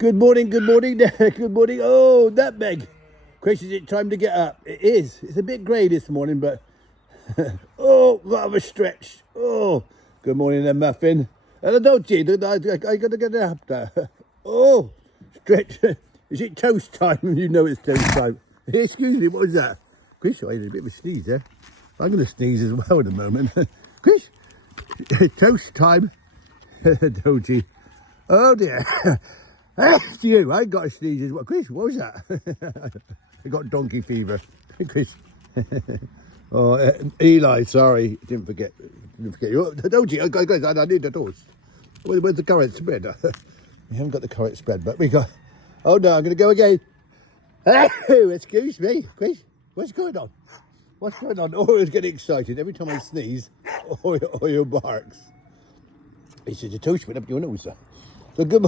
Good morning, good morning, good morning. Oh, nutmeg. Chris, is it time to get up? It is. It's a bit grey this morning, but oh, got to have a stretch. Oh, good morning, then, Muffin. And don't you? I got to get up there. Oh, stretch. Is it toast time? You know it's toast time. Excuse me, what was that? Chris, I had a bit of a sneeze there. I'm going to sneeze as well at the moment. Chris, toast time. Don't you? Oh dear. It's you, I got a sneeze as well. Chris, what was that? I got donkey fever. Chris. Oh, Eli, sorry. Didn't forget you. Don't you? Guys, I need the toast. Where's the current spread? We haven't got the current spread, but we got... Oh no, I'm going to go again. Oh, excuse me. Chris, what's going on? What's going on? Oh, he's getting excited. Every time I sneeze, Oil barks. He says, your toast went up your nose. So good morning.